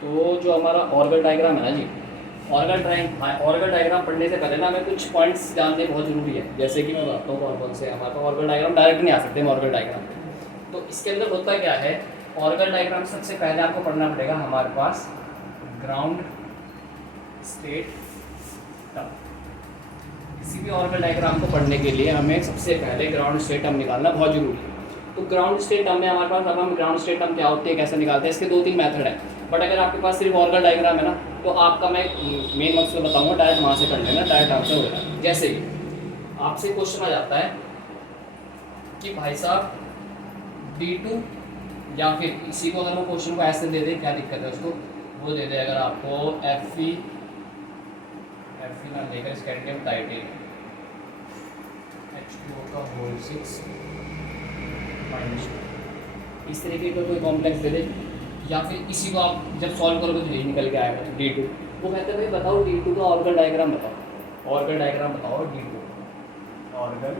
तो जो हमारा ऑर्गल डायग्राम है ना जी, ऑर्गल डायग्राम पढ़ने से पहले ना हमें कुछ पॉइंट्स जानने बहुत ज़रूरी है। जैसे कि मैं बताता हूँ कौन कौन से हमारे पास ऑर्गल डायग्राम डायरेक्ट नहीं आ सकते हम ऑर्गल डायग्राम पे। तो इसके अंदर होता क्या है, ऑर्गल डायग्राम सबसे पहले आपको पढ़ना पड़ेगा हमारे पास ग्राउंड स्टेट टर्म। किसी भी ऑर्गल डायग्राम को पढ़ने के लिए हमें सबसे पहले ग्राउंड स्टेट टर्म निकालना बहुत ज़रूरी है। तो ग्राउंड स्टेट टर्म में हमारे पास, अब हम ग्राउंड स्टेट टर्म क्या होती है, कैसे निकालते हैं, इसके 2-3 मेथड है। बट अगर आपके पास सिर्फ ऑर्गल डायग्राम है ना, तो आपका मैं मेन मकसद बताऊंगा, डायरेक्ट वहाँ से कर लेना, डायरेक्ट आंसर हो जाएगा। जैसे कि आपसे क्वेश्चन आ जाता है कि भाई साहब D2, या फिर इसी को अगर वो क्वेश्चन को ऐसे दे दे, क्या दिक्कत है उसको, वो दे दे अगर आपको Fe ना लेकर स्कैंडियम टाइटेनियम H2O का होल 6 माइनस, इस तरीके का कोई कॉम्प्लेक्स दे दे, या फिर इसी को आप जब सॉल्व करोगे तो यही निकल के आएगा D2। वो कहते हैं भाई बताओ D2 का ऑर्गल डायग्राम बताओ, ऑर्गल डायग्राम बताओ D2 ऑर्गल,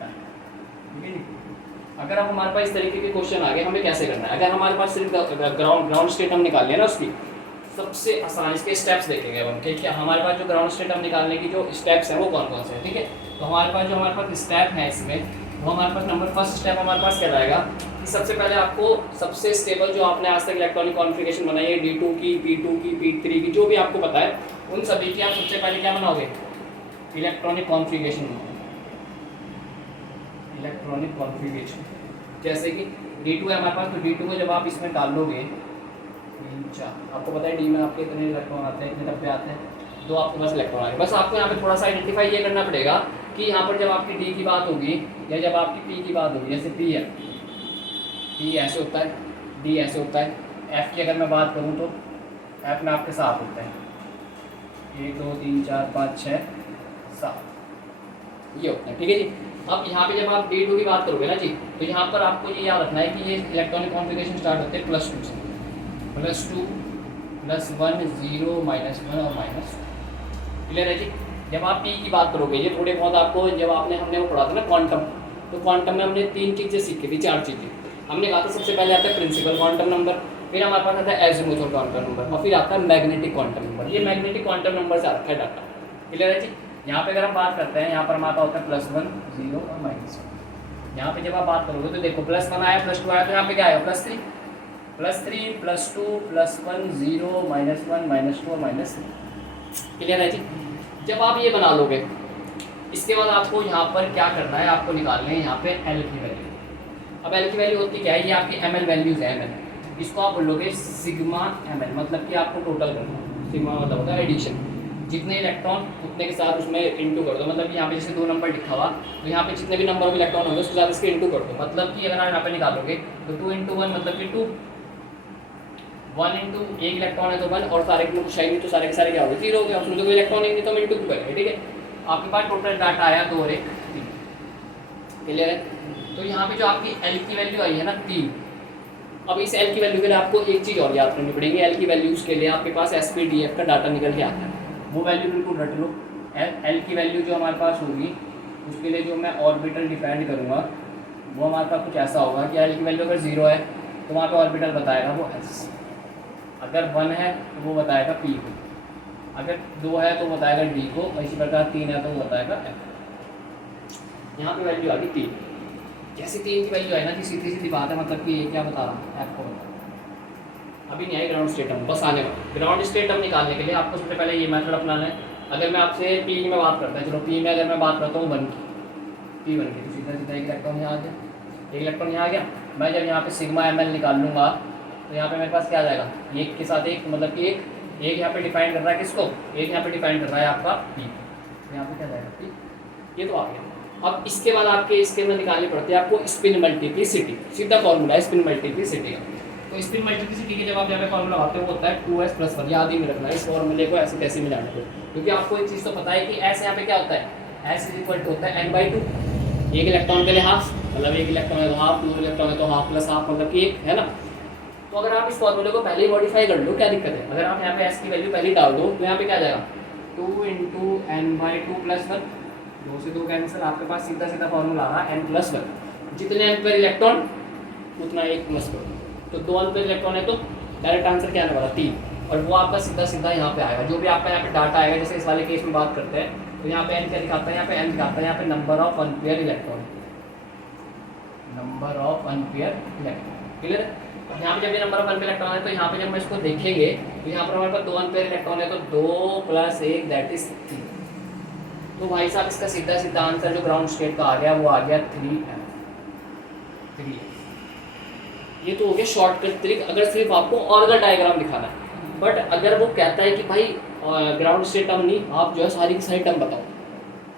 ठीक है जी। अगर अब हमारे पास इस तरीके के क्वेश्चन आ गए, हमें कैसे करना है, अगर हमारे पास सिर्फ ग्राउंड स्टेट हम निकाल लें ना, उसकी सबसे आसान इसके स्टेप्स देखेंगे हम कि क्या हमारे पास जो ग्राउंड स्टेट हम निकालने की जो स्टेप्स हैं वो कौन कौन से हैं, ठीक है। तो हमारे पास स्टेप है इसमें, वो हमारे पास फर्स्ट स्टेप हमारे पास क्या रहेगा कि सबसे पहले आपको सबसे स्टेबल जो आपने आज तक इलेक्ट्रॉनिक कॉन्फ़िगरेशन बनाई है D2 की, P2 की, P3 की, जो भी आपको पता है, उन सभी की आप सबसे पहले क्या बनाओगे, इलेक्ट्रॉनिक कॉन्फ़िगरेशन। इलेक्ट्रॉनिक कॉन्फ़िगरेशन जैसे कि D2 है हमारे पास, तो D2 को जब आप इसमें डाल लोगे, आपको पता है D में आपके इतने इलेक्ट्रॉन आते हैं, इतने डब्बे आते हैं, तो आपको बस इलेक्ट्रॉन आ गए। बस आपको यहाँ पे थोड़ा सा आइडेंटिफाई ये करना पड़ेगा कि यहाँ पर जब आपकी D की बात होगी या जब आपकी P की बात होगी, जैसे P है, P ऐसे होता है, D ऐसे होता है, F की अगर मैं बात करूँ तो F में आपके 7 होते हैं, 1 2 3 4 5 6 7, ये होता है, ठीक है जी। अब यहाँ पे जब आप D2 की बात करोगे ना जी, तो यहाँ पर आपको ये याद रखना है कि ये इलेक्ट्रॉनिक कॉन्फ़िगरेशन स्टार्ट होते हैं +2 से, +2 +1 0 -1 और -2, क्लियर है जी। जब आप P की बात करोगे, ये थोड़े बहुत आपको जब हमने वो पढ़ा था ना क्वांटम, तो क्वांटम में हमने 3 चीज़ें सीखी थी, 4 चीज़ें हमने कहा था। सबसे पहले आता है प्रिंसिपल क्वांटम नंबर, फिर हमारे पास आता है एजिमुथल क्वांटम नंबर, और फिर आता है मैग्नेटिक क्वांटम नंबर। ये मैग्नेटिक क्वांटम नंबर से आ रखा है डाटा, क्लियर है जी। यहाँ पे अगर हम बात करते हैं, यहाँ पर हमारा होता है +1 0 और -1। यहाँ पे जब आप बात करोगे तो देखो +1 आया, +2 आया, तो यहाँ पे क्या आएगा +3 +3 +2 +1 0 -1 -2 और -3, क्लियर है जी। जब आप ये बना लोगे, इसके बाद आपको यहाँ पर क्या करना है, आपको निकालना है यहाँ पे L की वैल्यू। अब L की वैल्यू होती क्या है, ये आपकी ml वैल्यूज़ है, ml, इसको आप बोलोगे सिग्मा ml, मतलब कि आपको टोटल करना है। सिग्मा मतलब होता है एडिशन, जितने इलेक्ट्रॉन उतने के साथ उसमें इंटू कर दो, मतलब कि यहाँ पे जैसे 2 नंबर लिखा हुआ, तो यहाँ पे जितने भी नंबर ऑफ इलेक्ट्रॉन होंगे उसके साथ इसके इंटू कर दो, मतलब कि अगर आप यहाँ पे निकालोगे तो 2 × 1 मतलब कि 2, 1 × 1 इलेक्ट्रॉन है तो 1, और सारे के कुछ चाहिए तो सारे के सारे क्या हो गए 0 हो गए, उसमें तो कोई इलेक्ट्रॉन ही नहीं, तो हम इंटू करेंगे, ठीक है। आपके पास टोटल डाटा आया 2 और 1 3, क्लियर है। तो यहाँ पे जो आपकी L की वैल्यू आई है ना 3, अब इस L की वैल्यू के लिए आपको एक चीज़ और याद करनी पड़ेगी। L की वैल्यूज़ के लिए आपके पास SPDF का डाटा निकल के आता है, वो वैल्यू बिल्कुल रट लो। L की वैल्यू जो हमारे पास होगी, उसके लिए जो मैं ऑर्बिटल डिफाइन करूँगा वो हमारे पास कुछ ऐसा होगा कि L की वैल्यू अगर 0 है तो वहाँ पे ऑर्बिटल बताएगा वो S, अगर 1 है तो वो बताएगा P को, अगर 2 है तो बताएगा D को, और इसी प्रकार 3 है तो वो बताएगा F। यहाँ पे वैल्यू आ गई 3, जैसे 3 की वैल्यू है ना जी, सीधी सीधी बात है, मतलब कि ये क्या बता रहा है F को बता रहा। अभी नहीं आई ग्राउंड स्टेट टर्म, बस आने वाला। ग्राउंड स्टेट टर्म निकालने के लिए आपको सबसे पहले ये मेथड अपनाना है। अगर मैं आपसे P में बात करता है, चलो P में अगर मैं बात करता हूँ 1 की, P 1 की, तो सीधा सीधा एक इलेक्ट्रॉन यहाँ आ गया, एक इलेक्ट्रॉन यहाँ आ गया। मैं जब यहाँ पे सिग्मा ml निकाल लूँगा तो यहाँ पे मेरे पास क्या आ जाएगा, एक के साथ एक, मतलब कि एक यहाँ पे डिफाइन कर रहा है किसको, एक यहाँ पे डिफाइन कर रहा है आपका P, तो यहाँ पे क्या जाएगा P, ये तो आ गया। अब इसके बाद आपके इसके अंदर निकालनी पड़ती है आपको स्पिन मल्टीप्लिसिटी, सीधा फॉर्मूला है स्पिन मल्टीप्लिसिटी का। तो स्पिन मल्टीप्लिसिटी के जब आप यहाँ पे फॉर्मूला लगाते हो वो होता है 2s + 1, याद ही में रखना है इस फॉर्मूले को, ऐसे कैसे मिलाने को, क्योंकि आपको एक चीज़ तो पता है कि s यहाँ पे क्या होता है, s = होता है n/2, एक इलेक्ट्रॉन के लिए हाफ, मतलब एक इलेक्ट्रॉन है तो हाफ, 2 इलेक्ट्रॉन है तो हाफ + हाफ, मतलब कि 1 है ना। तो अगर आप इस फॉर्मूले को पहले ही मॉडिफाई कर लो, क्या दिक्कत है, अगर आप यहाँ पे s की वैल्यू पहले ही डाल दो तो यहाँ पे क्या जाएगा 2 × n/2 + 1, 2 से 2 कैंसिल, आपके पास सीधा सीधा फॉर्मूला आ रहा है n + 1, जितने n पर इलेक्ट्रॉन उतना एक प्लस करो, तो 2 अनपेयर इलेक्ट्रॉन है तो डायरेक्ट आंसर क्या आने वाला 3, और वो आपका सीधा सीधा यहाँ पे आएगा। जो भी आपका यहाँ पे डाटा आएगा, जैसे इस वाले केस में बात करते हैं तो यहाँ पे n क्या दिखाता है, यहाँ पे n दिखाता है, यहाँ पे number of unpaired electron, number of unpaired electron, clear है। यहाँ पे जब ये नंबर ऑफ अनपेयर इलेक्ट्रॉन है तो यहाँ पे जब हम इसको देखेंगे तो यहाँ पर हमारे पास 2 अनपेयर इलेक्ट्रॉन है, तो 2 + 1 दैट इज 3। तो भाई साहब इसका सीधा सीधा आंसर जो ग्राउंड स्टेट का आ गया वो आ गया 3 ये तो हो गया शॉर्टकट ट्रिक अगर सिर्फ आपको ऑर्गन डायग्राम दिखाना है। बट अगर वो कहता है कि भाई ग्राउंड स्टेट टर्म नहीं, आप जो है सारी की सारी टर्म बताओ,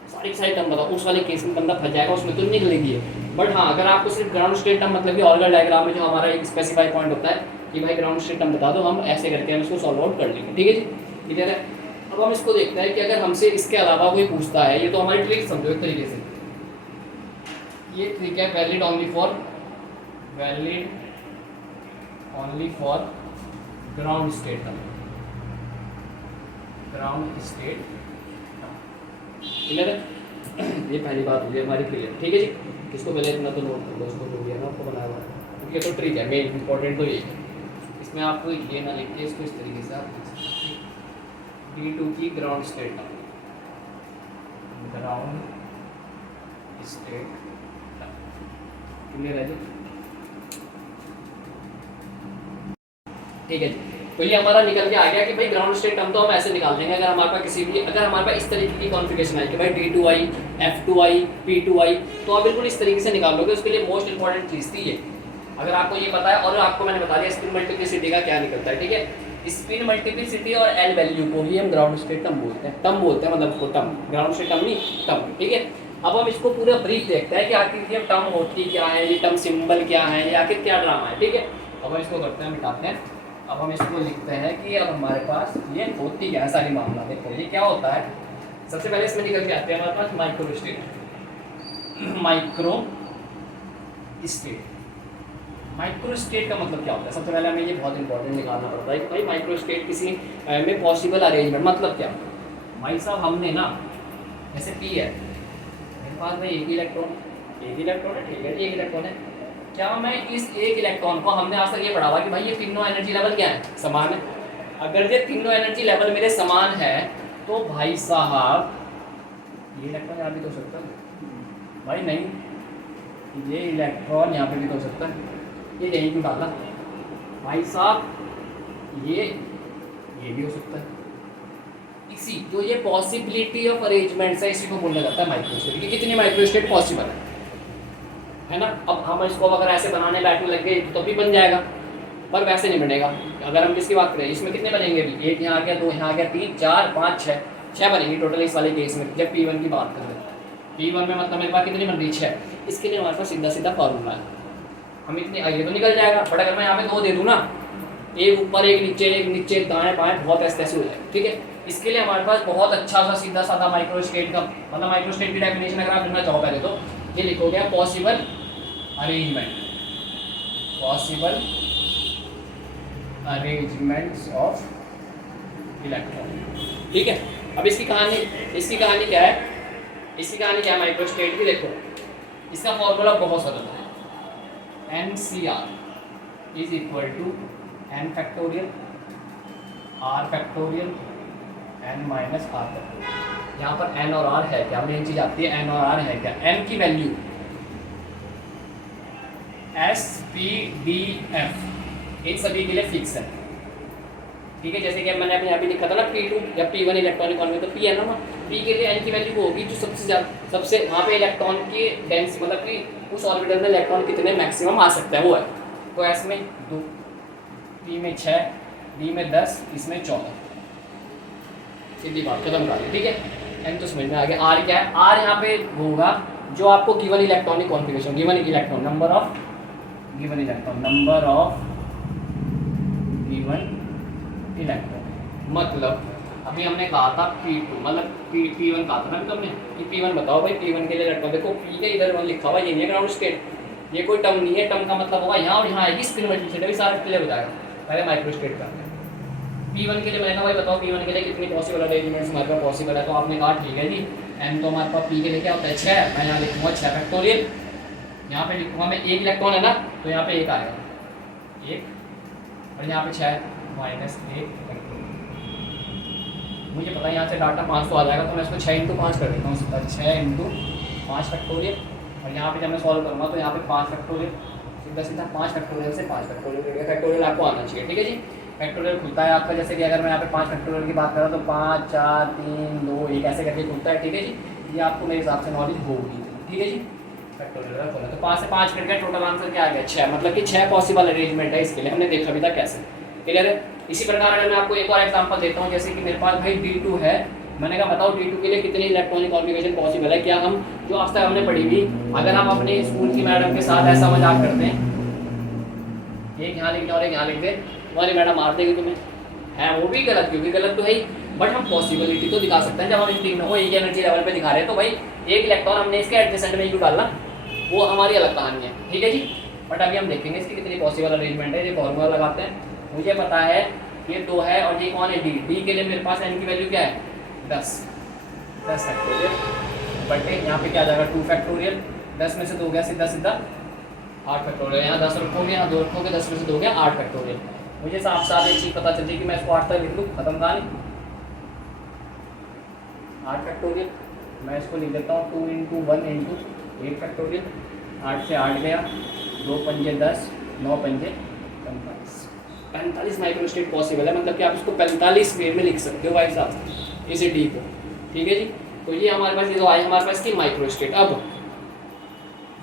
सारी की सारी टर्म बताओ, उस वाले केस में बंदा फंस जाएगा, उसमें तो निकलेगी है। बट हाँ, अगर आपको सिर्फ ग्राउंड स्टेट टर्म मतलब कि ऑर्गन डायग्राम में जो हमारा एक स्पेसिफाई पॉइंट होता है कि भाई ग्राउंड स्टेट टर्म बता दो, हम ऐसे करके हम इसको सॉल्व आउट कर लेंगे, ठीक है जी। इधर है, अब हम इसको देखते हैं कि अगर हमसे इसके अलावा कोई पूछता है, ये तो हमारी ट्रिक समझो एक तरीके से, ये ट्रिक है valid only for ground state term, ground state clear है। ये पहली बात हुई हमारी क्लियर, ठीक है जी। इसको पहले इतना तो नोट कर लो, इसको जो भी है ना आपको बनाया हुआ है, क्योंकि ये तो ट्रिक है, मेन इंपॉर्टेंट तो ये है। इसमें आपको ये ना लिख के इसको इस तरीके से आप लिख सकते हैं, D2 की ground state term, ground state clear है जी, ठीक है जी। तो ये हमारा निकल के आ गया कि भाई ग्राउंड स्टेट टर्म तो हम ऐसे निकाल देंगे अगर हमारे पास किसी भी, अगर हमारे पास इस तरीके की कॉन्फ़िगरेशन आई कि भाई D2i, F2i, P2i, तो आप बिल्कुल इस तरीके से निकाल लोगे। उसके लिए मोस्ट इंपॉर्टेंट चीज़ थी ये, अगर आपको ये पता है, और आपको मैंने बता दिया स्पिन मल्टीप्लिसिटी का क्या निकलता है, ठीक है। स्पिन मल्टीप्लिसिटी और एल वैल्यू को ही हम ग्राउंड स्टेट टर्म बोलते हैं, मतलब उसको टर्म, ग्राउंड स्टेट टर्म नहीं टर्म, ठीक है। अब हम इसको पूरा ब्रीफ देखते हैं कि आखिर ये टर्म होती क्या है, ये टर्म सिंबल क्या है, ये आखिर क्या ड्रामा है, ठीक है। अब हम इसको करते हैं, मिटाते हैं। अब हम इसको लिखते हैं कि अब हमारे पास ये होती क्या है सारी मामला। देखो ये क्या होता है, सबसे पहले इसमें निकल के आते हैं हमारे पास माइक्रो स्टेट। माइक्रो स्टेट का मतलब क्या होता है, सबसे पहले हमें ये बहुत इंपॉर्टेंट निकालना पड़ता है कि भाई माइक्रो स्टेट किसी में पॉसिबल अरेंजमेंट मतलब क्या। भाई साहब हमने ना, जैसे P है, मेरे पास में एक इलेक्ट्रॉन है, ठीक है, एक इलेक्ट्रॉन है। क्या मैं इस एक इलेक्ट्रॉन को, हमने आज तक ये पढ़ा हुआ कि भाई ये तीनों एनर्जी लेवल क्या है, समान है। अगर ये तीनों एनर्जी लेवल मेरे समान है तो भाई साहब ये इलेक्ट्रॉन यहाँ भी तो हो सकता है, भाई नहीं ये इलेक्ट्रॉन यहाँ पे भी तो हो सकता है, ये यहीं क्यों डाला भाई साहब, ये भी हो सकता है। इसी जो ये पॉसिबिलिटी ऑफ अरेंजमेंट्स है, इसी को बोला जाता है माइक्रो स्टेट कि कितनी माइक्रो स्टेट पॉसिबल है ना। अब हम इसको अगर ऐसे बनाने बैठने लग गए तो भी बन जाएगा, पर वैसे नहीं बनेगा। अगर हम किसकी बात करें, इसमें कितने बनेंगे अभी, एक यहाँ आ गया, दो यहाँ आ गया, 3 4 5 6 बनेंगे टोटल इस वाले केस में। जब P1 की बात करें, P1 में मतलब मेरे पास कितनी बन रही 6, इसके लिए हमारे पास सीधा सीधा फॉर्मूला है, हम इतने आगे तो निकल जाएगा। बट अगर मैं यहाँ पे 2 दे दूँ ना, एक ऊपर एक नीचे दाएँ बाएँ, बहुत ऐसे ऐसे हो जाए, ठीक है। इसके लिए हमारे पास बहुत अच्छा सा सीधा साधा माइक्रो स्टेट का मतलब माइक्रो स्टेट की डेफिनेशन अगर आप लिखना चाहो पहले तो ये लिखोगे पॉसिबल अरेंजमेंट्स ऑफ इलेक्ट्रॉन, ठीक है। अब इसकी कहानी क्या है माइक्रो स्टेट की। देखो इसका फॉर्मूला बहुत सरल है, NCR is equal to n factorial r factorial n minus r factorial. यहाँ पर n और r है क्या, मेन चीज़ आती है n और r है क्या। n की वैल्यू SPDF इन सभी के लिए फिक्स है, ठीक है। जैसे कि मैंने अभी यहाँ पे लिखा था ना P2 या P1 इलेक्ट्रॉनिक कॉन्वेक्स, तो P है ना, P के लिए n की वैल्यू वो होगी जो सबसे वहाँ पे इलेक्ट्रॉन की डेंस मतलब कि उस ऑर्बिटल में इलेक्ट्रॉन कितने मैक्सिमम आ सकता है वो है। तो S में 2, P में 6, D में 10, इसमें 14, सीधी बात खत्म कर दी, ठीक है। n तो समझ में आ गया। R क्या है, R यहाँ पे होगा जो आपको given electronic configuration, given electron number of given electron, मतलब अभी हमने कहा था P2 मतलब P1 कहा था ना तुमने कि P1 बताओ भाई, P1 के लिए इलेक्ट्रॉन। देखो P के इधर 1 लिखा हुआ, ये नहीं है ग्राउंड स्टेट, ये कोई टर्म नहीं है। टर्म का मतलब होगा यहाँ और यहाँ आएगी स्पिन मल्टीप्लिसिटी, अभी सारा क्लियर हो जाएगा। पहले माइक्रो स्टेट का P1 के लिए मैंने कहा भाई बताओ P1 के लिए कितनी पॉसिबल अरेंजमेंट्स हमारे पास पॉसिबल है। तो आपने कहा ठीक है जी, n तो हमारे पास P के लिए क्या होता है 6, मैं यहाँ लिखूँगा 6 फैक्टोरियल, यहाँ पे लिखूंगा मैं एक इलेक्ट्रॉन है ना, तो यहाँ पे एक आएगा एक, और यहाँ पे 6 माइनस 1। मुझे पता है यहाँ से डाटा 5 तो आ जाएगा, तो मैं इसको 6 × 5 कर देता हूँ सीधा, 6 × 5 फैक्टोरियल। और यहाँ पे जब मैं सॉल्व करूँगा तो यहाँ पे 5 फैक्टोरियल, सीधा सीधा 5 फैक्टोरियल से 5 फैक्टोरियल, फैक्टोरियल आपको आना चाहिए, ठीक है जी। फैक्टोरियल खुलता है आपका, जैसे कि अगर मैं यहाँ पे 5 फैक्टोरियल की बात कर रहा हूँ तो 5 4 3 2 1 ऐसे करके खुलता है, ठीक है जी। ये आपको मेरे हिसाब से नॉलेज होगी, ठीक है जी। फैक्टोरियल का खोला तो 5 से 5 करके टोटल आंसर क्या आ गया 6, मतलब कि 6 पॉसिबल अरेंजमेंट है इसके लिए, हमने देखा भी था कैसे, क्लियर है। इसी प्रकार अगर मैं आपको एक और एग्जांपल देता हूँ, जैसे कि मेरे पास भाई D2 है, मैंने कहा बताओ D2 के लिए कितनी इलेक्ट्रॉनिक कॉन्फ़िगरेशन पॉसिबल है। क्या हम जो आज तक हमने पढ़ी थी, अगर हम अपने स्कूल की मैडम के साथ ऐसा मजाक करते हैं, एक यहाँ लिख दे और एक यहाँ लिख दे, तुम्हारी मैडम मार देगी तुम्हें, है वो भी गलत, क्योंकि गलत तो है ही, बट हम पॉसिबिलिटी तो दिखा सकते हैं। जब हम इन तीनों को एक एनर्जी लेवल पे दिखा रहे हैं तो भाई एक इलेक्ट्रॉन हमने इसके एडजेसेंट में क्यों डालना, वो हमारी अलग कहानी है, ठीक है जी। बट अभी हम देखेंगे इसकी कितनी पॉसिबल अरेंजमेंट है। ये फॉर्मूला लगाते हैं, मुझे पता है ये 2 है और ये कौन है डी के लिए मेरे पास एन की वैल्यू क्या है 10 फैक्टोरियल बटे यहाँ पे क्या आ जाएगा 2 फैक्टोरियल, 10 में से 2 गया सीधा सीधा 8 फैक्टोरियल, यहाँ 10 रखोगे यहाँ 2 रखोगे, 10 में से 2 गया 8 फैक्टोरियल। मुझे साफ साफ एक चीज़ पता चलती है कि मैं इसको 8 तक लिख लूँ, खत्म कहानी। 8 फैक्टोरियल मैं इसको लिख देता हूँ 2 × 1 × 8 फैक्टोरियल, 8 से 8 गया, 2 पंजे 10, 9 पंजे 45 माइक्रोस्टेट पॉसिबल है, मतलब कि आप इसको 45 वे में लिख सकते हो भाई साहब इसे डी को, ठीक है जी। तो ये हमारे पास ये तो आई हमारे पास की माइक्रोस्टेट। अब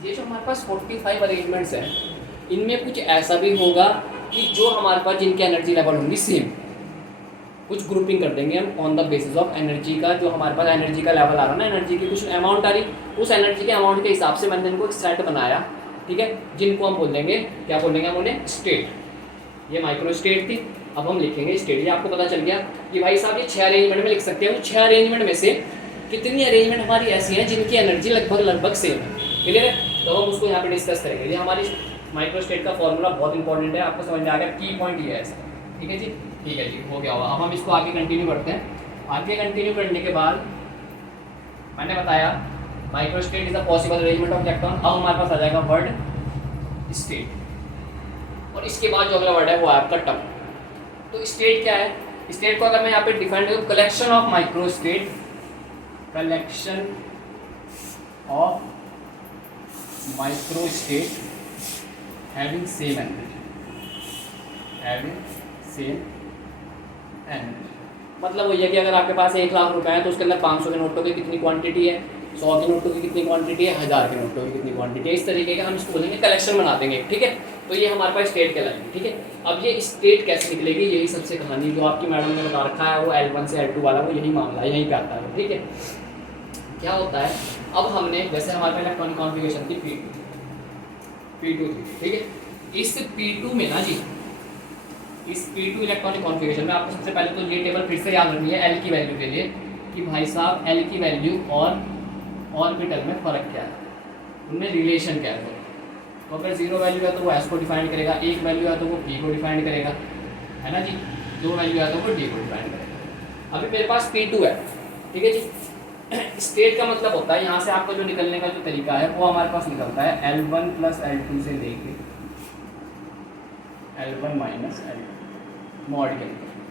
ये जो हमारे पास 45 अरेंजमेंट्स हैं, इनमें कुछ ऐसा भी होगा कि जो हमारे पास जिनकी एनर्जी लेवल होंगी सेम, कुछ ग्रुपिंग कर देंगे हम on the basis of energy का, जो हमारे पास एनर्जी का लेवल आ रहा है ना, एनर्जी की कुछ अमाउंट आ रही, उस एनर्जी के अमाउंट के हिसाब से मैंने इनको एक सेट बनाया, ठीक है, जिनको हम बोल देंगे, क्या बोल देंगे हम उन्हें स्टेट। ये माइक्रो स्टेट थी, अब हम लिखेंगे स्टेट। ये आपको पता चल गया कि भाई साहब ये 6 अरेंजमेंट में लिख सकते हैं। उस 6 अरेंजमेंट में से कितनी अरेंजमेंट हमारी ऐसी हैं जिनकी एनर्जी लगभग सेम है, क्लियर है। तो हम उसको यहाँ पे डिस्कस करेंगे। ये हमारी माइक्रो स्टेट का फॉर्मूला बहुत इंपॉर्टेंट है, आपको समझ में आ गया, की पॉइंट ये है ऐसा, ठीक है जी, ठीक है जी, हो गया होगा। अब हम इसको आगे कंटिन्यू करते हैं। आगे कंटिन्यू करने के बाद मैंने बताया micro state is a possible arrangement of electron. अब हमारे पास आ जाएगा वर्ड स्टेट, और इसके बाद जो अगला वर्ड है वो है आपका टर्म। तो स्टेट क्या है, स्टेट को अगर मैं यहाँ पे डिफाइन करूँ, collection of micro state, collection of micro state having same energy, having same energy. मतलब वो ये कि अगर आपके पास 1 लाख रुपए है तो उसके अंदर 500 के नोटों की कितनी क्वांटिटी है, 100 के नोटों की कितनी क्वांटिटी है, 1000 के नोटों की कितनी क्वांटिटी है, इस तरीके का हम इसको बोलेंगे कलेक्शन बना देंगे, ठीक है। तो ये हमारे पास स्टेट कहलाएगी, ठीक है। अब ये स्टेट कैसे निकलेगी, यही सबसे कहानी जो आपकी मैडम ने बता रखा है, वो L1 से L2 वाला, वो यही मामला है, यहीं पे आता है, ठीक है। क्या होता है, अब हमने जैसे हमारे पास इलेक्ट्रॉनिक कॉन्फ़िगरेशन थी P2 थी, ठीक है। इस P2 में ना जी, इस P2 इलेक्ट्रॉनिक कॉन्फ़िगरेशन में आपको सबसे पहले तो ये टेबल फिर से याद रखनी है L की वैल्यू के लिए, कि भाई साहब L की वैल्यू और ऑर्बिटल में फ़र्क क्या है, उनमें रिलेशन क्या है। तो अगर 0 वैल्यू है तो वो S को डिफाइन करेगा, 1 वैल्यू है तो वो P को डिफाइन करेगा, है ना जी, 2 वैल्यू है तो वो D को डिफाइन करेगा। अभी मेरे पास P2 है, ठीक है जी। स्टेट का मतलब होता है यहाँ से आपका जो निकलने का जो तरीका है वो हमारे पास निकलता है L1 + L2 से लेके L1 - L2 मॉड के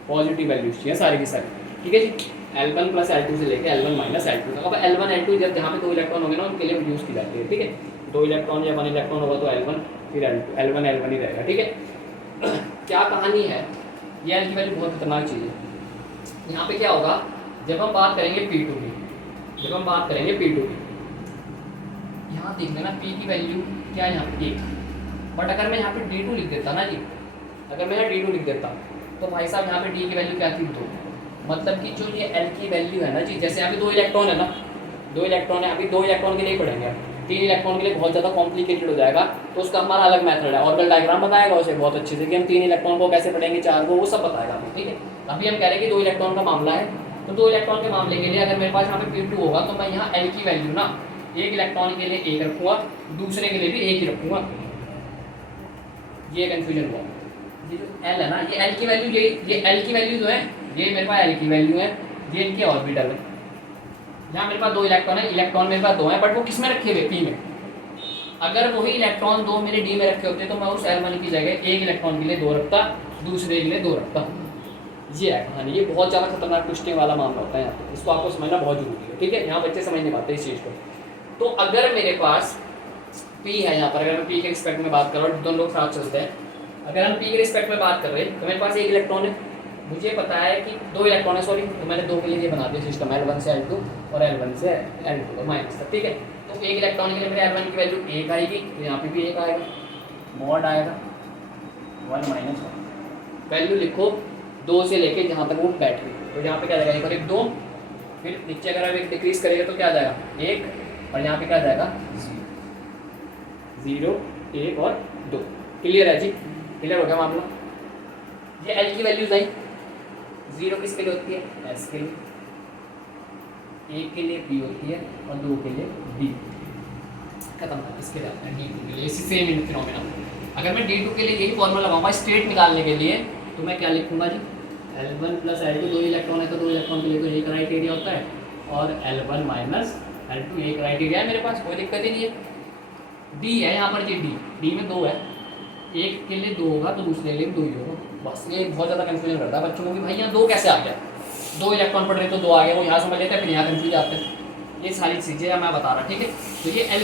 पॉजिटिव वैल्यूज चाहिए सारी की सारी, ठीक है जी। L1 + L2 से लेके L1 - L2 तक। अब L1 L2 जब जहाँ पे 2 इलेक्ट्रॉन होंगे ना उनके लिए यूज़ की जाती है, ठीक है। 2 इलेक्ट्रॉन या 1 इलेक्ट्रॉन होगा तो L1 फिर L2, L1 L1 ही रहेगा, ठीक है। क्या कहानी है, ये L की वैल्यू बहुत खतरनाक चीज़ है। यहाँ पे क्या होगा, जब हम बात करेंगे P2 की, जब हम बात करेंगे P2 की, यहाँ देख लेना P की वैल्यू क्या है यहाँ पे 1, बट अगर मैं यहाँ पे D2 लिख देता ना जी, अगर मैं यहाँ D2 लिख देता तो भाई साहब यहाँ पे D की वैल्यू क्या थी 2, मतलब कि जो ये L की वैल्यू है ना जी, जैसे यहाँ पे 2 इलेक्ट्रॉन है ना, 2 इलेक्ट्रॉन है, अभी 2 इलेक्ट्रॉन के लिए पढ़ेंगे, 3 इलेक्ट्रॉन के लिए बहुत ज़्यादा कॉम्प्लिकेटेड हो जाएगा, तो उसका हमारा अलग मेथड है। ऑर्बिटल डायग्राम बताएगा उसे बहुत अच्छे से कि हम 3 इलेक्ट्रॉन को कैसे पढ़ेंगे, 4 को, वो सब बताएगा हमें, ठीक है। अभी हम कह रहे हैं कि 2 इलेक्ट्रॉन का मामला है, तो 2 इलेक्ट्रॉन के मामले के लिए अगर मेरे पास यहाँ पे P2 होगा तो मैं यहाँ L की वैल्यू ना 1 इलेक्ट्रॉन के लिए 1 रखूँगा, दूसरे के लिए भी 1 ही रखूँगा। ये कन्फ्यूजन हुआ, ये जो L है ना, ये L की वैल्यू, ये L की वैल्यू जो है ये मेरे पास L की वैल्यू है, ये इनके ऑर्बिटल है। यहाँ मेरे पास 2 इलेक्ट्रॉन है, इलेक्ट्रॉन मेरे पास 2 है, बट वो किस में रखे हुए, P में। अगर वही इलेक्ट्रॉन दो मेरे डी में रखे होते तो मैं उस L1 की जगह एक इलेक्ट्रॉन के लिए दो रखता, दूसरे के लिए दो रखता। ये है कहानी। ये बहुत ज़्यादा खतरनाक ट्विस्टिंग वाला मामला होता है यहाँ पे, इसको आपको समझना बहुत जरूरी है, ठीक है। यहाँ बच्चे समझ नहीं पाते इस चीज़ को। तो अगर मेरे पास P है यहाँ पर, अगर मैं P के रिस्पेक्ट में बात कर रहा हूँ, दोनों लोग साथ चलते हैं, अगर हम P के रिस्पेक्ट में बात कर रहे हैं तो मेरे पास एक इलेक्ट्रॉन है, मुझे पता है कि दो इलेक्ट्रॉन है, सॉरी, तो मैंने दो के लिए ये बना दिया सिस्टम, L1 से L2 और L1 से L2 तो माइनस तक, ठीक है। तो एक इलेक्ट्रॉन के लिए मेरे L1 की वैल्यू 1 आएगी, तो यहाँ पे भी 1 आएगा, मॉड आएगा 1 माइनस 1, वैल्यू लिखो 2 से लेके जहाँ तक वो बैठ गई, तो यहाँ पे क्या जाएगा, एक और एक 2, फिर नीचे अगर आप एक डिक्रीज करेगा तो क्या आ जाएगा 1, और यहाँ पे क्या आ जाएगा 0, 1 और 2। क्लियर है जी, क्लियर हो गया मामला। ये L की वैल्यूज आई, 0 किसके लिए होती है, S के लिए, 1 के लिए P होती है और 2 के लिए D। खत्म, इसके लिए आता है D2 के लिए, इसी सेम फिनोमेना। अगर मैं D2 के लिए यही फॉर्मूला लगाऊंगा स्टेट निकालने के लिए, तो मैं क्या लिखूंगा जी, L1 प्लस L2, दो इलेक्ट्रॉन है तो दो इलेक्ट्रॉन के लिए तो यही क्राइटेरिया होता है, और L1 माइनस L2 ये क्राइटेरिया है मेरे पास, कोई दिक्कत ही नहीं है। D है यहाँ पर जी, D में 2 है, एक के लिए 2 होगा तो दूसरे के लिए 2 ही होगा, बस। ये बहुत ज़्यादा कंफ्यूजन करता है बच्चों को कि भाई यहाँ 2 कैसे आ गया, 2 इलेक्ट्रॉन पढ़ रहे तो 2 आ गया, वो यहाँ समझ लेते हैं, फिर यहाँ कंफ्यूज आते हैं। ये सारी चीज़ें मैं बता रहा, ठीक है। तो ये L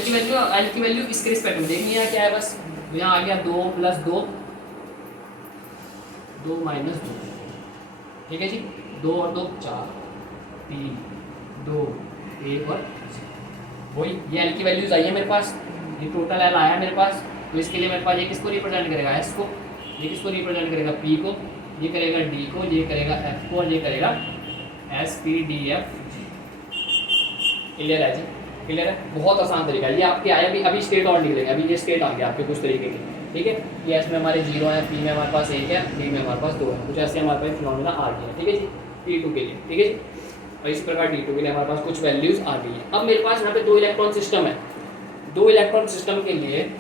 की वैल्यू इसके रिस्पेक्ट में देखनी है क्या है, बस यहाँ आ गया 2 प्लस 2, 2 माइनस 2, ठीक है जी, 2 और 2 4, 3, 2, 1 और वही ये L की वैल्यूज आई है मेरे पास, ये टोटल L आया है मेरे पास। तो इसके लिए मेरे पास ये किसको रिप्रेजेंट करेगा, S को, ये किसको रिप्रेजेंट करेगा, P को, ये करेगा D को, ये करेगा F को, और ये करेगा S P D F G। Clear है जी, क्लियर है, बहुत आसान तरीका है। ये आपके आया अभी स्टेट और निकलेंगे, अभी ये स्टेट आ गया आपके कुछ तरीके के, ठीक है। ये S में हमारे 0 है, P में हमारे पास 1 है, D में हमारे पास 2 है, कुछ ऐसे हमारे पास फिनोमेना आ गया, ठीक है जी, T2 के लिए, ठीक है जी। और इसी प्रकार D2 के लिए हमारे पास कुछ वैल्यूज आ गई है। अब मेरे पास यहाँ पे 2 इलेक्ट्रॉन सिस्टम है, 2 इलेक्ट्रॉन सिस्टम के लिए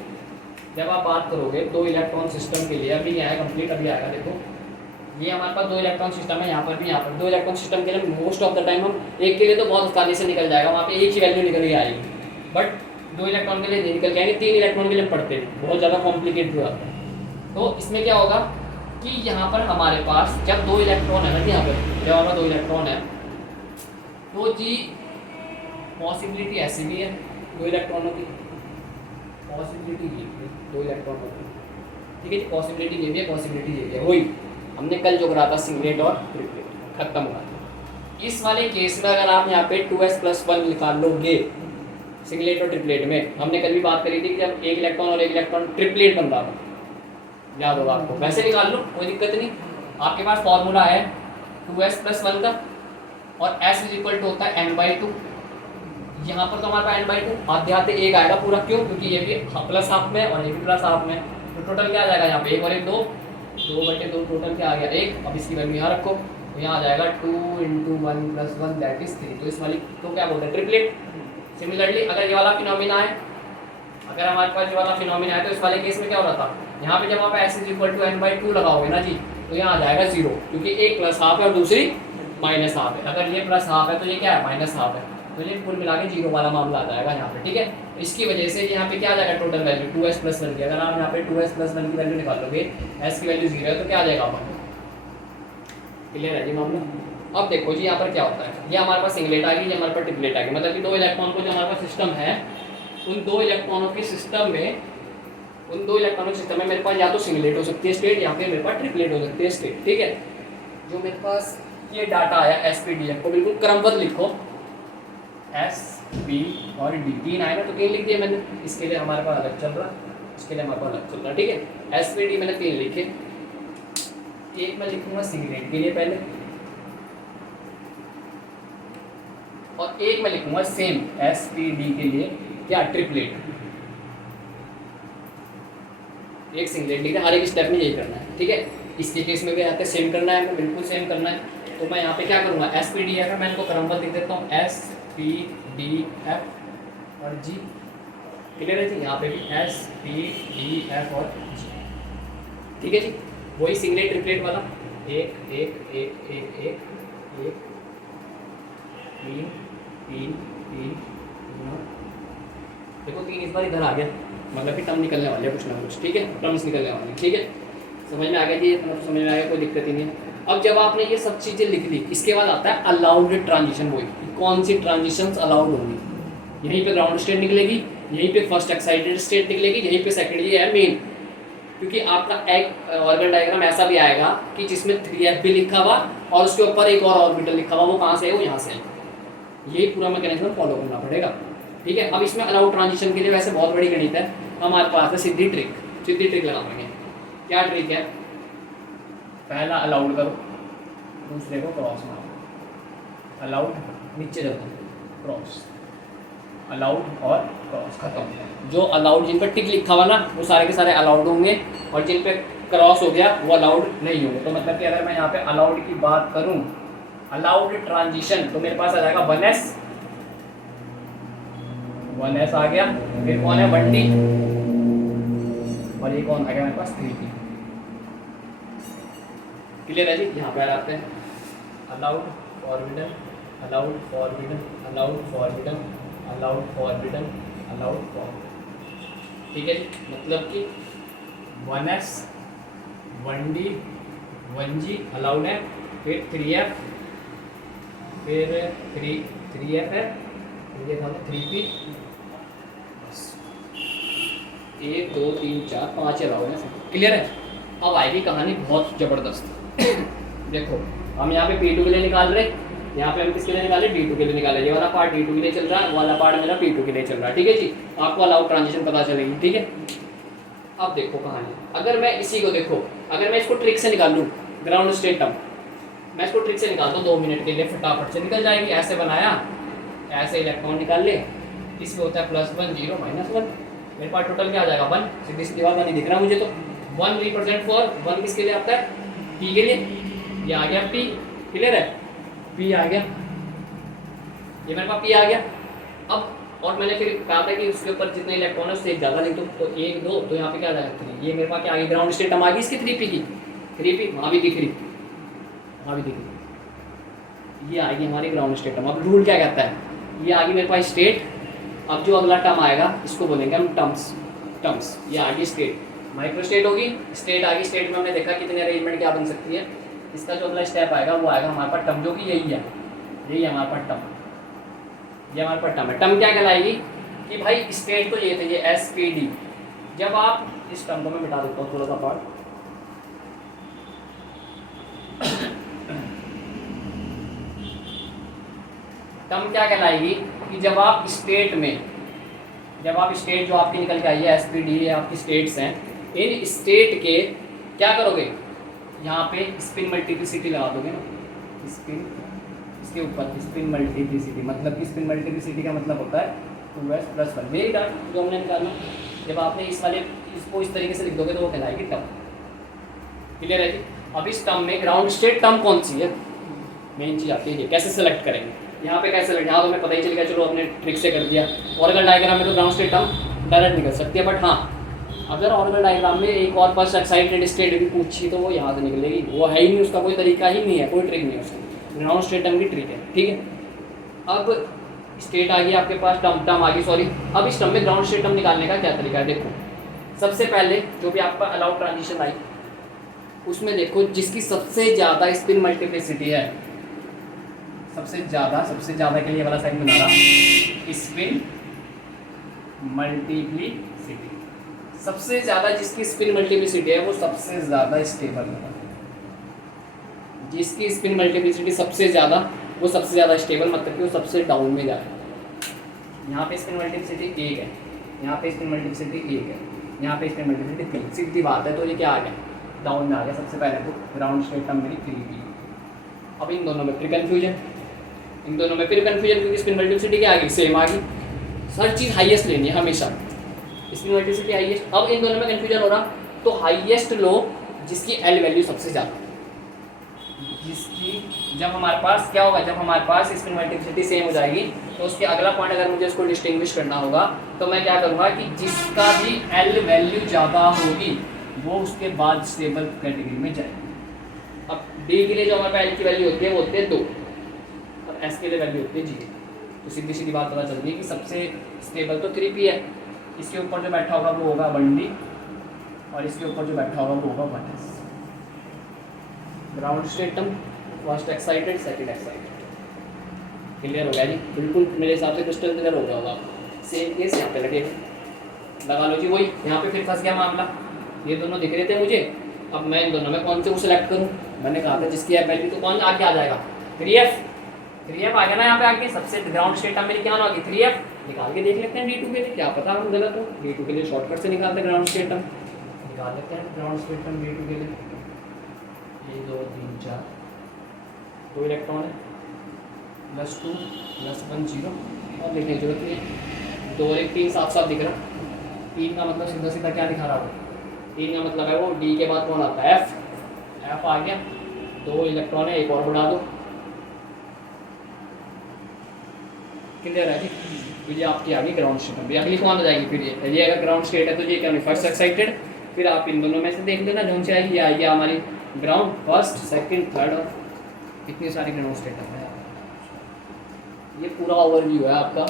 जब आप बात करोगे 2 इलेक्ट्रॉन सिस्टम के लिए, अभी यहाँ है कंप्लीट, अभी आएगा, देखो ये हमारे पास 2 इलेक्ट्रॉन सिस्टम है, यहाँ पर भी, यहाँ पर 2 इलेक्ट्रॉन सिस्टम के लिए मोस्ट ऑफ द टाइम हम एक के लिए तो बहुत आसानी से निकल जाएगा, वहाँ पे एक ही वैल्यू निकल के आएगी, बट 2 इलेक्ट्रॉन के लिए नहीं निकल के आएंगे, 3 इलेक्ट्रॉन के लिए पढ़ते हैं, बहुत ज़्यादा कॉम्प्लिकेटेड हो जाता है। तो इसमें क्या होगा कि यहाँ पर हमारे पास जब 2 इलेक्ट्रॉन है ना, यहाँ पर जब हमारा 2 इलेक्ट्रॉन है तो जी पॉसिबिलिटी ऐसी भी है 2 इलेक्ट्रॉनों की, पॉसिबिलिटी ये भी 2 इलेक्ट्रॉनों की, ठीक है जी, पॉसिबिलिटी ये भी है, पॉसिबिलिटी ये भी है, वही हमने कल जो करा था सिंगलेट और ट्रिपलेट, खत्म हुआ। इस वाले केस में अगर आप यहाँ पे 2s+1 निकाल लोगे सिंगलेट और ट्रिपलेट में, हमने कल भी बात करी थी कि जब एक इलेक्ट्रॉन और एक इलेक्ट्रॉन ट्रिपलेट बन रहा था, याद होगा आपको, वैसे निकाल लो कोई दिक्कत नहीं। आपके पास फॉर्मूला है 2s+1 का, और s इक्वल टू होता है n/2, यहाँ पर तो हमारे पास n/2 आधे आधे 1 आएगा पूरा, क्यों, क्योंकि ये भी प्लस हाफ में और ये भी प्लस हाफ में, तो टोटल क्या आ जाएगा यहाँ पे 1 और 1 2, 2/2, टोटल क्या आ गया 1। अब इसकी वैल्यू यहाँ रखो, तो यहाँ आ जाएगा 2 × 1 + 1 दैट इज 3, तो इस वाली तो क्या बोलते हैं ट्रिपलेट। सिमिलरली अगर ये वाला फिनोमिना है, अगर हमारे पास ये वाला फिनोमिना है, तो इस वाले केस में क्या हो रहा था, यहाँ पे जब आप s = n/2 लगाओगे ना जी, तो यहाँ आ जाएगा 0, क्योंकि एक प्लस हाफ है और दूसरी माइनस हाफ है। अगर ये प्लस हाफ है तो ये क्या है, माइनस हाफ है, तो ये कुल मिला के 0 वाला मामला आ जाएगा यहाँ पे, ठीक है। इसकी वजह से यहाँ पे क्या आ जाएगा टोटल वैल्यू 2s+1 की, अगर आप यहाँ पे 2s+1 की वैल्यू निकालोगे, s की वैल्यू 0 है तो क्या आ जाएगा आपका, क्लियर है जी मामला। अब देखो जी यहाँ पर क्या होता है, ये हमारे पास सिंगलेट आ गई, ये हमारे पास ट्रिपलेट आ गई, मतलब कि 2 इलेक्ट्रॉन को जो हमारे पास सिस्टम है, उन 2 इलेक्ट्रॉनों के सिस्टम में, उन 2 इलेक्ट्रॉनों के सिस्टम में मेरे पास या तो सिंगलेट हो सकती है स्टेट, या फिर मेरे पास ट्रिपलेट हो सकती है स्टेट, ठीक है। जो मेरे पास ये डाटा आया SPDF को बिल्कुल क्रमबद्ध लिखो, S P और D, 3 आए ना तो 3 लिख दिए मैंने, इसके लिए हमारे पास अलग चल रहा, इसके लिए हमारे पास अलग चल रहा, ठीक है। SPD मैंने 3 लिखे, एक मैं लिखूंगा सिंगलेट के लिए पहले, और एक मैं लिखूंगा सेम SPD के लिए क्या, ट्रिपलेट। एक सिंगलेट लिखना, हर एक स्टेप में यही करना है, ठीक है। इसके केस में भी आते सेम करना है, बिल्कुल सेम करना है। तो मैं यहाँ पे क्या करूँगा, SPDF है, मैं इनको क्रमबद्ध लिख देता हूँ, SPDF और G, क्लियर है जी। यहाँ पे भी SPDF और G, ठीक है जी। वही सिंगलेट ट्रिपलेट वाला, 1 1 1 1 1 1 3 3 3, देखो 3 इस बार इधर आ गया, मतलब कि टर्म निकलने वाले हैं कुछ ना कुछ, ठीक है, टर्म्स निकलने वाले हैं, ठीक है, समझ में आ गया जी, मतलब समझ में आ गया, कोई दिक्कत ही नहीं है। अब जब आपने ये सब चीज़ें लिख ली, इसके बाद आता है अलाउड ट्रांजिशन, वही कौन सी ट्रांजिशंस अलाउड होंगी। यहीं पे ग्राउंड स्टेट निकलेगी, यहीं पे फर्स्ट एक्साइटेड स्टेट निकलेगी, यहीं पे सेकंड, ये है मेन, क्योंकि आपका एक ऑर्बिटल डायग्राम ऐसा भी आएगा कि जिसमें 3f भी लिखा हुआ और उसके ऊपर एक और ऑर्बिटल लिखा हुआ, वो कहाँ से है, वो यहाँ से है। यही पूरा मैकेनिज्म फॉलो करना पड़ेगा, ठीक है। अब इसमें अलाउड ट्रांजिशन के लिए वैसे बहुत बड़ी गणित है, हमारे पास है सीधी ट्रिक लगा देंगे। क्या ट्रिक है, पहला अलाउड करो, दूसरे को क्रॉस मारो, अलाउड नीचे जाओ, क्रॉस, अलाउड और क्रॉस, खत्म। जो अलाउड जिन पर टिक लिखा हुआ ना वो सारे के सारे अलाउड होंगे, और जिन पे क्रॉस हो गया वो अलाउड नहीं होंगे। तो मतलब कि अगर मैं यहाँ पे अलाउड की बात करूँ, अलाउड ट्रांजिशन, तो मेरे पास आ जाएगा 1s आ गया, फिर कौन है 1d, और ये कौन आ गया मेरे पास 3p। क्लियर है जी। यहाँ पे आ जाते हैं allowed forbidden, allowed forbidden, allowed forbidden, allowed forbidden, allowed forbidden, ठीक है जी। मतलब कि 1s 1d 1g अलाउड है, फिर 3f, फिर 3f है, फिर ये था 3p, 1 2 3 4 5 अलाउड है। क्लियर है। अब आएगी कहानी बहुत ज़बरदस्त। देखो हम यहाँ पे P2 के लिए निकाल रहे, यहाँ पे हम किसके लिए निकाले, D2 के लिए निकाले। ये वाला पार्ट D2 के लिए चल रहा है, वाला पार्ट मेरा P2 के लिए चल रहा है, ठीक है जी। आपको अलाउड ट्रांजिशन पता चलेगी, ठीक है। अब देखो कहानी, अगर मैं इसी को देखो, अगर मैं इसको ट्रिक से निकाल लूँ, ग्राउंड स्टेट टर्म, मैं इसको ट्रिक से निकालता हूँ 2 मिनट के लिए, फटाफट से निकल जाएगी। ऐसे बनाया, ऐसे इलेक्ट्रॉन निकाल ले, इसमें होता है +1 0 -1, मेरे पास टोटल क्या आ जाएगा 1, सीधी सीधी बात नहीं दिख रहा मुझे, तो 1 रिप्रेजेंट फॉर 1 किसके लिए आता है, P के लिए, ये आ गया P। क्लियर है, P आ गया, ये मेरे पास P आ गया। अब और मैंने फिर कहा था कि उसके ऊपर जितने इलेक्ट्रॉन है उससे ज़्यादा लिख दो, तो 1 2, तो यहाँ पे क्या आ जाएगा 3। ये मेरे पास क्या आ गई, ग्राउंड स्टेट टर्म आ गई इसकी 3p की, 3p वहाँ भी दिख रही, वहाँ भी दिख रही, ये आएगी हमारी ग्राउंड स्टेट टर्म। अब रूल क्या कहता है, ये आ गई मेरे पास स्टेट। अब जो अगला टर्म आएगा इसको बोलेंगे हम टर्म्स। ये आ गई स्टेट, माइक्रो स्टेट होगी, स्टेट आ गई। स्टेट में हमने देखा कितने अरेंजमेंट क्या बन सकती है। इसका जो अगला स्टेप आएगा वो आएगा हमारे पास टर्म, जो कि यही है, यही है हमारे पास टर्म, ये हमारे पास टर्म है। टर्म क्या कहलाएगी कि भाई स्टेट तो ये थे, ये SPD। जब आप इस टर्म को मैं मिटा देता हूँ थोड़ा सा पार्ट, टर्म क्या कहलाएगी कि जब आप स्टेट में, जब आप स्टेट जो आपकी निकल के आई है SPD, ये आपकी स्टेट्स हैं, इन स्टेट के क्या करोगे, यहाँ पे स्पिन मल्टीप्लिसिटी लगा दोगे ना, स्पिन, इसके ऊपर स्पिन मल्टीप्लिसिटी, मतलब कि स्पिन मल्टीप्लिसिटी का मतलब होता है 2s + 1, वही टर्म जो हमने निकालना। जब आपने इस वाले इसको इस तरीके से लिख दोगे तो वो कहलाएगी टर्म। क्लियर है जी। अब इस टर्म में ग्राउंड स्टेट टर्म कौन सी है, मेन चीज़ आती है, कैसे सेलेक्ट करेंगे। यहाँ पे कैसे सेलेक्ट, यहाँ तो हमें पता ही चल गया, चलो अपने ट्रिक से कर दिया। ऑर्गन डायग्राम में तो ग्राउंड स्टेट टर्म डायरेक्ट निकल सकती है, बट हाँ अगर ऑर्गन डायग्राम में एक और फर्स्ट एक्साइटेड स्टेट भी पूछी तो वो यहाँ से निकलेगी, वो है ही नहीं, उसका कोई तरीका ही नहीं है, कोई ट्रिक नहीं है उसकी। ग्राउंड स्टेट टर्म की ट्रिक है, ठीक है। अब स्टेट आ गई आपके पास, टर्म आ गई, सॉरी। अब इस टर्म में ग्राउंड स्टेट टर्म निकालने का क्या तरीका है, देखो सबसे पहले जो भी आपका अलाउड ट्रांजिशन आई उसमें देखो जिसकी सबसे ज़्यादा स्पिन मल्टीप्लिसिटी है, सबसे ज़्यादा के लिए वाला साइन बना रहा, स्पिन मल्टीप्लिसिटी, सबसे ज़्यादा जिसकी स्पिन मल्टीप्लिसिटी है वो सबसे ज़्यादा स्टेबल होगा। जिसकी स्पिन मल्टीप्लिसिटी सबसे ज़्यादा, वो सबसे ज़्यादा स्टेबल, मतलब कि वो सबसे डाउन में जाएगा। यहाँ पे स्पिन मल्टीप्लिसिटी 1 है, यहाँ पे स्पिन मल्टीप्लिसिटी 1 है, यहाँ पे स्पिन मल्टीप्लिसिटी 3, सीधी बात है। तो ये क्या आ गया, डाउन में आ गया सबसे पहले, तो ग्राउंड स्टेट टर्म मेरी 3p। अब इन दोनों में फिर कन्फ्यूजन, क्योंकि स्पिन मल्टीप्लिसिटी क्या आ गई, सेम आ गई। हर चीज़ हाईएस्ट लेनी है हमेशा, स्पिन मल्टीप्लिसिटी हाईएस्ट। अब इन दोनों में कन्फ्यूजन हो रहा, तो हाईएस्ट लो जिसकी L वैल्यू सबसे ज़्यादा, जिसकी जब हमारे पास क्या होगा, जब हमारे पास स्पिन मल्टीप्लिसिटी सेम हो जाएगी तो उसके अगला पॉइंट अगर मुझे उसको डिस्टिंग्विश करना होगा तो मैं क्या करूँगा कि जिसका भी L वैल्यू ज़्यादा होगी वो उसके बाद स्टेबल कैटेगरी में जाएगी। अब D के लिए जो हमारे पास L की वैल्यू होती है वो होती है 2, और S के लिए वैल्यू होती है 0। तो सीधी सीधी बात पता चलती है कि सबसे स्टेबल तो 3p है, इसके ऊपर जो बैठा होगा वो होगा 1D और इसके ऊपर जो बैठा होगा वो होगा 1S। Ground state term, first excited, second excited. Clear हो गया जी? बिल्कुल मेरे हिसाब से क्रिस्टल क्लियर हो गया होगा आपको। सेम केस यहाँ पे लगेगा, लगा लो जी। वही यहाँ पे फिर फंस गया मामला, ये दोनों दिख रहे थे मुझे, अब मैं इन दोनों में कौन से को सिलेक्ट करूँ? मैंने कहा था जिसकी एफ वैल्यू तो कौन आगे आ जाएगा? 3F आ गया ना यहाँ पे आगे। सबसे ग्राउंड स्टेट टर्म मेरी क्या होगी? 3F। निकाल के देख लेते हैं D2 के लिए, क्या पता हम गलत हो। D2 के लिए शॉर्टकट से निकालते हैं ग्राउंड स्टेट टर्म, निकाल लेते हैं ग्राउंड स्टेट टर्म D2 के लिए। 1 2 3 4 2 इलेक्ट्रॉन है, +2 +1 0 और लिखने की जरूरत नहीं है। 2 और 1 3 साफ साफ दिख रहा। 3 का मतलब सीधा सीधा क्या दिखा रहा होगा? 3 का मतलब है वो D के बाद कौन आता है? F आ गया। 2 इलेक्ट्रॉन है, एक और बढ़ा दो। क्लियर है जी? तो ये आपकी आ गई ग्राउंड स्टेट में। अगली कौन आ जाएगी फिर? ये अगर ग्राउंड स्टेट है तो ये क्या होगी? First excited. फिर आप इन दोनों में से देख लेना जो से आएगी, ये आएगी हमारी ग्राउंड फर्स्ट, सेकंड, थर्ड और कितनी सारी ग्राउंड स्टेट है। ये पूरा ओवरव्यू है आपका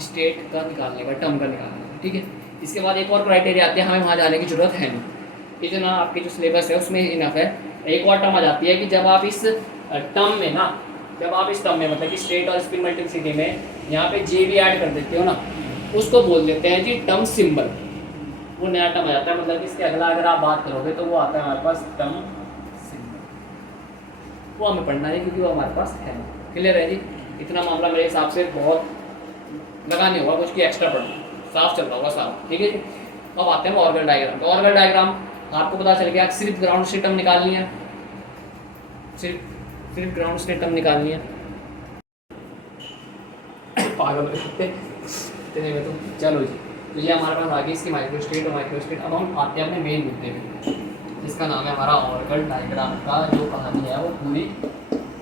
स्टेट का निकालने का, टर्म का निकालने का। ठीक है, इसके बाद एक और क्राइटेरिया आते हैं, हमें वहाँ जाने की जरूरत है नहीं, इतना आपके जो सिलेबस है उसमें इनफ है। एक और टर्म आ जाती है कि जब आप इस टर्म में ना, जब आप इस टर्म में मतलब कि स्टेट और स्पिन मल्टीप्लिसिटी में यहाँ पे जे भी ऐड कर देते हो ना, उसको बोल देते हैं जी टर्म सिंबल। वो नया टर्म आ जाता है, मतलब कि इसके अगला अगर आप बात करोगे तो वो आता है हमारे पास टर्म सिंबल। वो हमें पढ़ना है क्योंकि वो हमारे पास है। क्लियर है जी? इतना मामला मेरे हिसाब से बहुत लगा नहीं होगा, कुछ की एक्स्ट्रा पढ़ना, साफ चल रहा होगा साफ। ठीक है जी? अब आते हैं ऑर्गल डायग्राम। तो ऑर्गल डायग्राम आपको पता चल गया, सिर्फ ग्राउंड स्टेट टर्म निकालनी है, सिर्फ ग्राउंड स्टेट टर्म निकालनी है। पागल इतने में तो चलो जी। तो ये हमारे पास आ गई इसकी माइक्रो स्टेट और माइक्रो स्टेट। अब हम आते हैं अपने मेन मुद्दे पे, जिसका नाम है हमारा ऑर्गल डायग्राम का जो कहानी है वो पूरी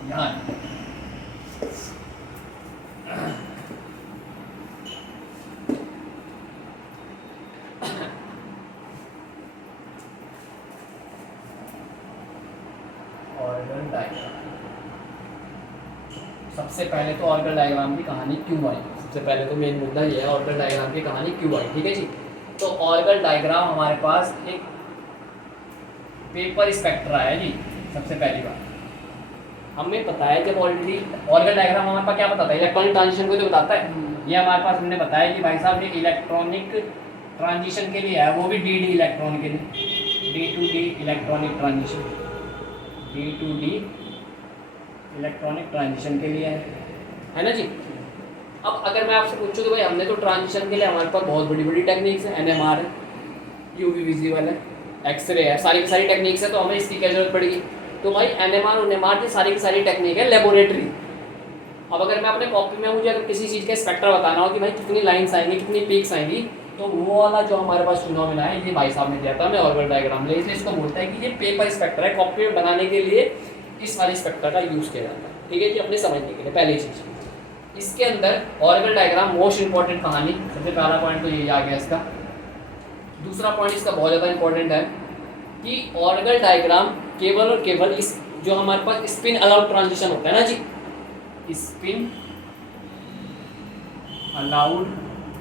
यहाँ है। ऑर्गल डायग्राम, सबसे पहले तो ऑर्गल डायग्राम की कहानी क्यों आई? सबसे पहले तो मेन मुद्दा ये है ऑर्गल डायग्राम की कहानी क्यों आई। ठीक है जी? तो ऑर्गल डायग्राम हमारे पास एक पेपर स्पेक्ट्रा है जी। सबसे पहली बात हमें पता है, जब ऑलरेडी ऑर्गल डायग्राम हमारे पास क्या बताता है? इलेक्ट्रॉनिक ट्रांजिशन को तो बताता है। ये हमारे पास हमने बताया कि भाई साहब ये इलेक्ट्रॉनिक ट्रांजिशन के लिए है, वो भी डी इलेक्ट्रॉन के लिए, D2D electronic transition, D2D electronic transition के लिए है ना जी। अब अगर मैं आपसे पूछूं तो भाई हमने तो ट्रांजिशन के लिए हमारे पास बहुत बड़ी बड़ी टेक्निक्स हैं, NMR है, UV विजिबल है, एक्सरे है, सारी की सारी टेक्निक्स है, तो हमें इसकी क्या जरूरत पड़ेगी? तो भाई NMR और NMR की सारी टेक्निक है लेबोरेटरी। अब अगर मैं अपने कॉपी में मुझे अगर किसी चीज़ का स्पेक्ट्रा बताना हो कि भाई कितनी लाइन्स आएंगी, कितनी पीक्स आएंगी, तो वो वाला जो हमारे पास फिनोमेना है ये भाई साहब ने दिया था हमें ऑर्गल डायग्राम ले, इसलिए इसको बोलता है कि ये पेपर स्पेक्ट्रा है। कॉपी में बनाने के लिए इस वाले स्पेक्ट्रा का यूज़ किया जाता है। ठीक है जी? अपने समझने के लिए पहली चीज़ इसके अंदर ऑर्गल डायग्राम मोस्ट इंपॉर्टेंट कहानी, सबसे पहला पॉइंट तो यही आ गया इसका। दूसरा पॉइंट इसका बहुत ज़्यादा इंपॉर्टेंट है कि ऑर्गल डायग्राम केवल और केवल इस जो हमारे पास स्पिन अलाउड ट्रांजिशन होता है ना जी, स्पिन अलाउड